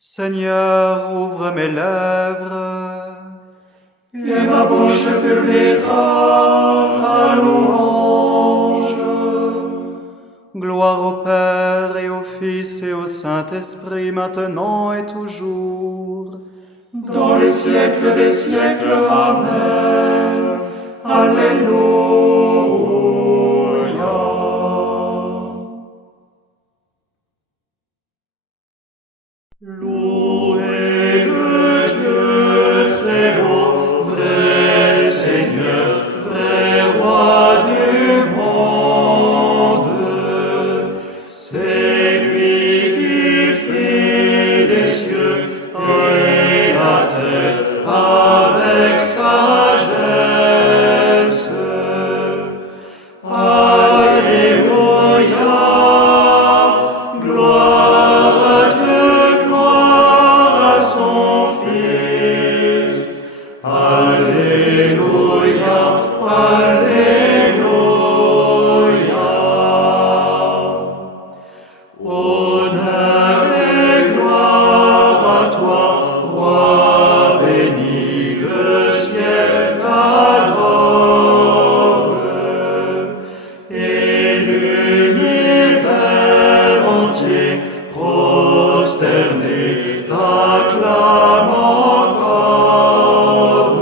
Seigneur, ouvre mes lèvres, et ma bouche publiera ta louange. gloire au Père et au Fils et au Saint-Esprit, maintenant et toujours. Dans les siècles des siècles, Amen. Alléluia. Louez le Dieu très haut, vrai Seigneur, vrai Roi du monde. C'est lui qui fait les cieux et la terre avec sagesse. Alléluia, gloire à Dieu, gloire à son Fils. Alléluia, Alléluia. Honneur et gloire à toi, Roi béni, le ciel t'adore, et l'univers entier prosterné t'acclame encore.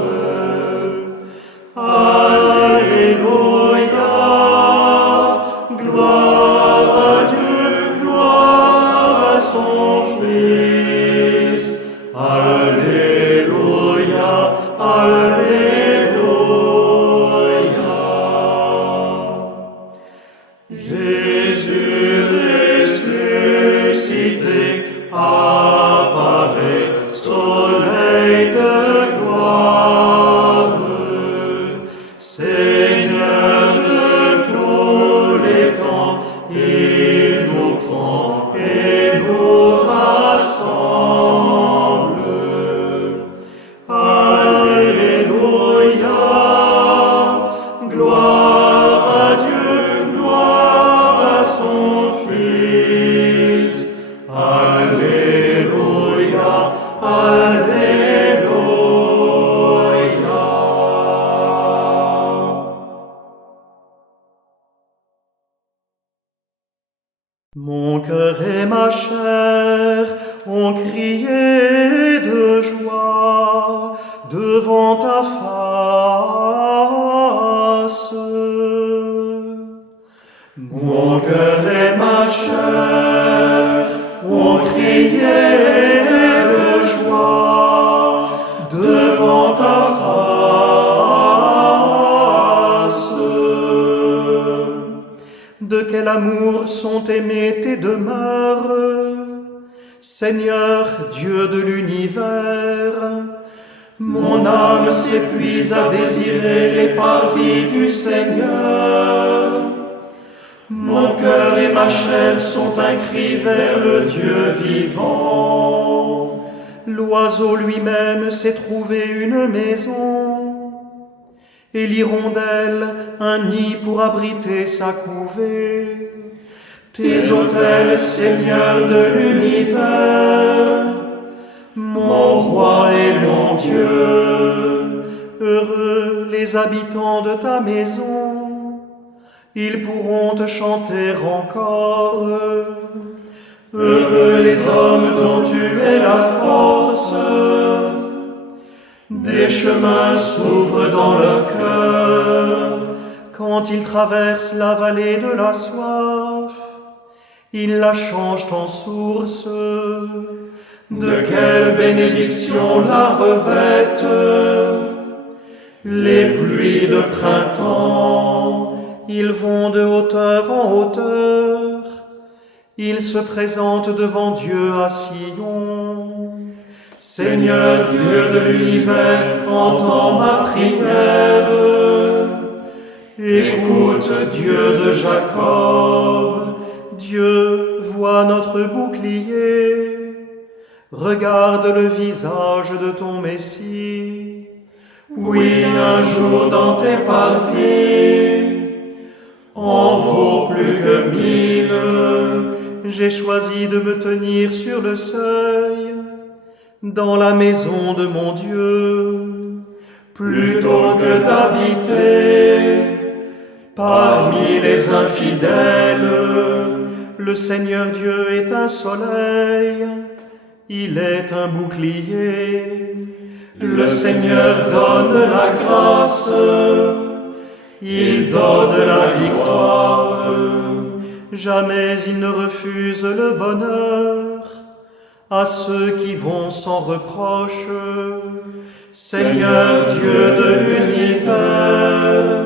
Alléluia, gloire à Dieu, gloire à son Fils. Alléluia, Alléluia. Jésus ressuscité apparaît, soleil de gloire, Seigneur de tous les temps, il nous prend et nous rassemble. Alléluia, gloire à Dieu, gloire à son Fils. Alléluia, Alléluia. Mon cœur et ma chair ont crié de joie devant ta face. Mon cœur et ma chair ont crié de joie devant ta face. De quel amour sont aimées tes demeures, Seigneur Dieu de l'univers. Mon âme s'épuise à désirer les parvis du Seigneur. Mon cœur et ma chair sont un cri vers le Dieu vivant. L'oiseau lui-même s'est trouvé une maison, et l'hirondelle un nid pour abriter sa couvée. Tes autels, Seigneur de l'univers, mon roi et mon Dieu, heureux les habitants de ta maison, ils pourront te chanter encore. Heureux les hommes dont tu es la force, des chemins s'ouvrent dans leur cœur quand ils traversent la vallée de la soif. Ils la changent en source. De quelle bénédiction la revêtent les pluies de printemps. Ils vont de hauteur en hauteur. Ils se présentent devant Dieu à Sion. Seigneur Dieu de l'univers, entends ma prière. Écoute, Dieu de Jacob. Dieu, vois notre bouclier. Regarde le visage de ton Messie. Oui, un jour dans tes parvis en vaut plus que 1000, j'ai choisi de me tenir sur le seuil, dans la maison de mon Dieu, plutôt que d'habiter parmi les infidèles. Le Seigneur Dieu est un soleil, il est un bouclier. Le Seigneur donne la grâce, il donne la victoire. Jamais il ne refuse le bonheur à ceux qui vont sans reproche. Seigneur Dieu de l'univers,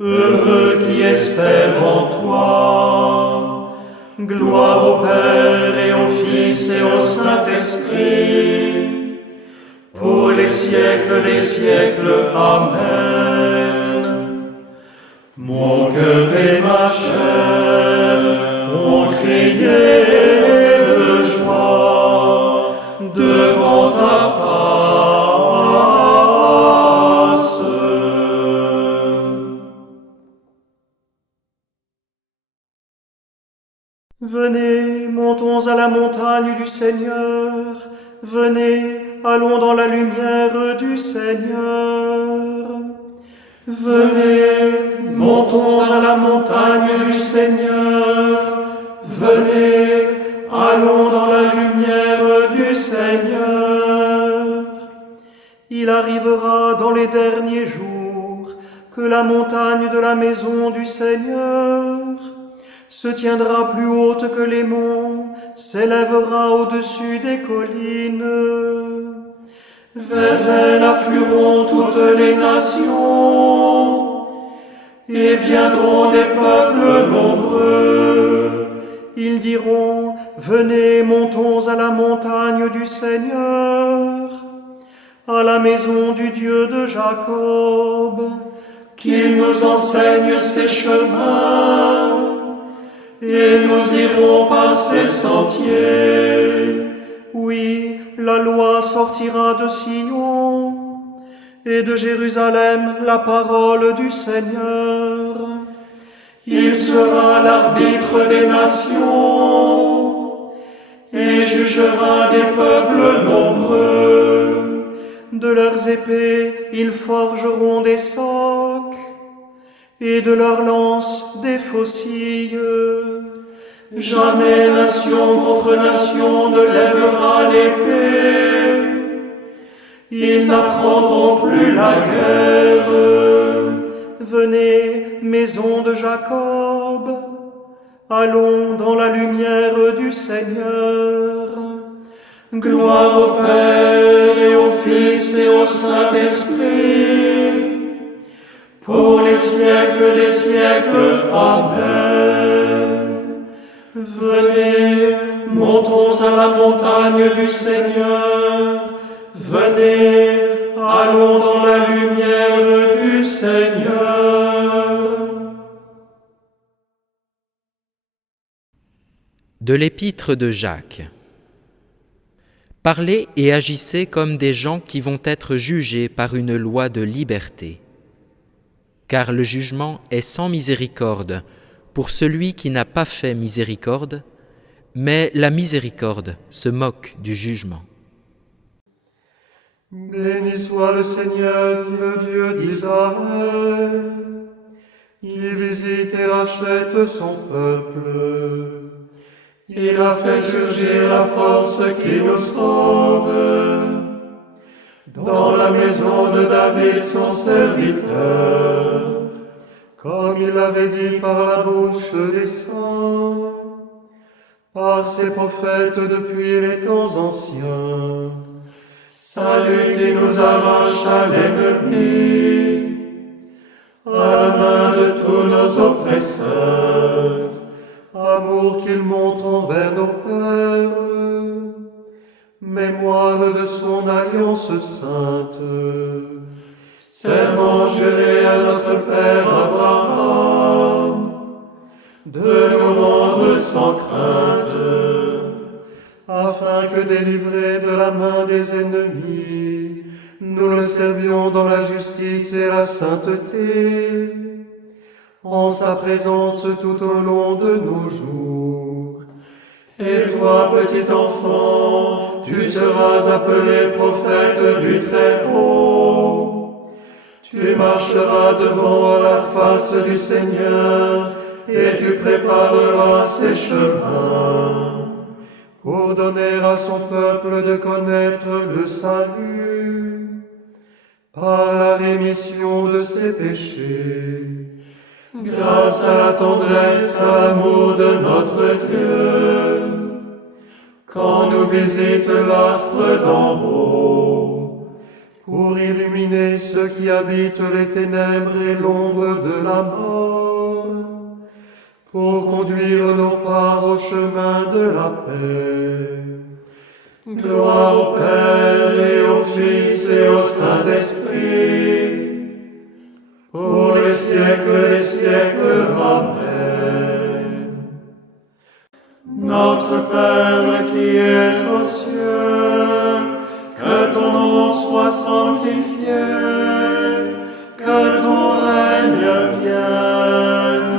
heureux qui espère en toi. Gloire au Père et au Fils et au Saint-Esprit, pour les siècles des siècles. Amen. Mon cœur et ma chair ont crié de joie devant ta face. Venez, montons à la montagne du Seigneur. Venez, allons dans la lumière du Seigneur. Venez, montons à la montagne du Seigneur. Venez, allons dans la lumière du Seigneur. Il arrivera dans les derniers jours que la montagne de la maison du Seigneur se tiendra plus haute que les monts, s'élèvera au-dessus des collines. Vers elle afflueront toutes les nations, et viendront des peuples nombreux. Ils diront, venez, montons à la montagne du Seigneur, à la maison du Dieu de Jacob, qu'il nous enseigne ses chemins, et nous irons par ses sentiers. Oui, la loi sortira de Sion, et de Jérusalem la parole du Seigneur. Il sera l'arbitre des nations, et jugera des peuples nombreux. De leurs épées, ils forgeront des socs, et de leurs lances des faucilles. Jamais nation contre nation ne lèvera l'épée. Ils n'apprendront plus la guerre. Venez, maison de Jacob, allons dans la lumière du Seigneur. Gloire au Père et au Fils et au Saint-Esprit, pour les siècles des siècles. Amen. Venez, montons à la montagne du Seigneur. Venez, allons dans la lumière du Seigneur. De l'épître de Jacques. Parlez et agissez comme des gens qui vont être jugés par une loi de liberté. Car le jugement est sans miséricorde pour celui qui n'a pas fait miséricorde, mais la miséricorde se moque du jugement. Béni soit le Seigneur, le Dieu d'Israël, qui visite et rachète son peuple. Il a fait surgir la force qui nous sauve. Dans la maison de David, son serviteur, comme il l'avait dit par la bouche des saints, par ses prophètes depuis les temps anciens. Salut qui nous arrache à l'ennemi, à la main de tous nos oppresseurs, amour qu'il montre envers nos pères, mémoire de son alliance sainte, serment juré à notre Père Abraham, de nous rendre sans crainte, afin que délivrés de la main des ennemis, nous le servions dans la justice et la sainteté, en sa présence tout au long de nos jours. Et toi, petit enfant, tu seras appelé prophète du Très-Haut. Tu marcheras devant à la face du Seigneur, et tu prépareras ses chemins, pour donner à son peuple de connaître le salut, par la rémission de ses péchés, grâce à la tendresse, à l'amour de notre Dieu, quand nous visite l'astre d'en haut, pour illuminer ceux qui habitent les ténèbres et l'ombre de la mort, pour conduire nos pas au chemin de la paix. Gloire au Père et au Fils et au Saint-Esprit, pour les siècles des siècles. Amen. Notre Père qui es aux cieux, que ton nom soit sanctifié, que ton règne vienne,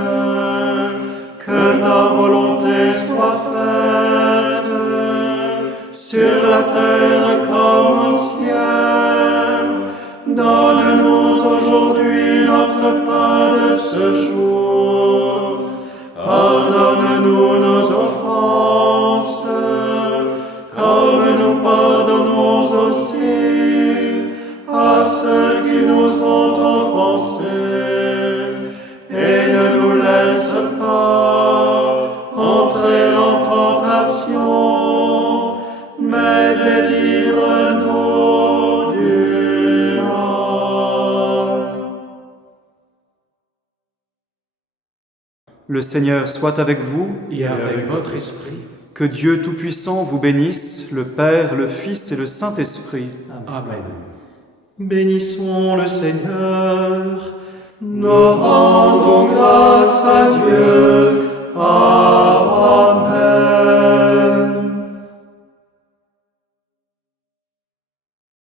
que ta volonté soit faite, sur la terre comme au ciel. Donne-nous aujourd'hui notre pain de ce jour. Pardonne-nous nos offenses, comme nous pardonnons aussi à ceux qui nous ont offensés. Et ne nous laisse pas entrer en tentation, mais délivre-nous du mal. Le Seigneur soit avec vous, Et avec votre esprit. que Dieu Tout-Puissant vous bénisse, le Père, le Fils et le Saint-Esprit. Amen. Bénissons le Seigneur, nous rendons grâce à Dieu,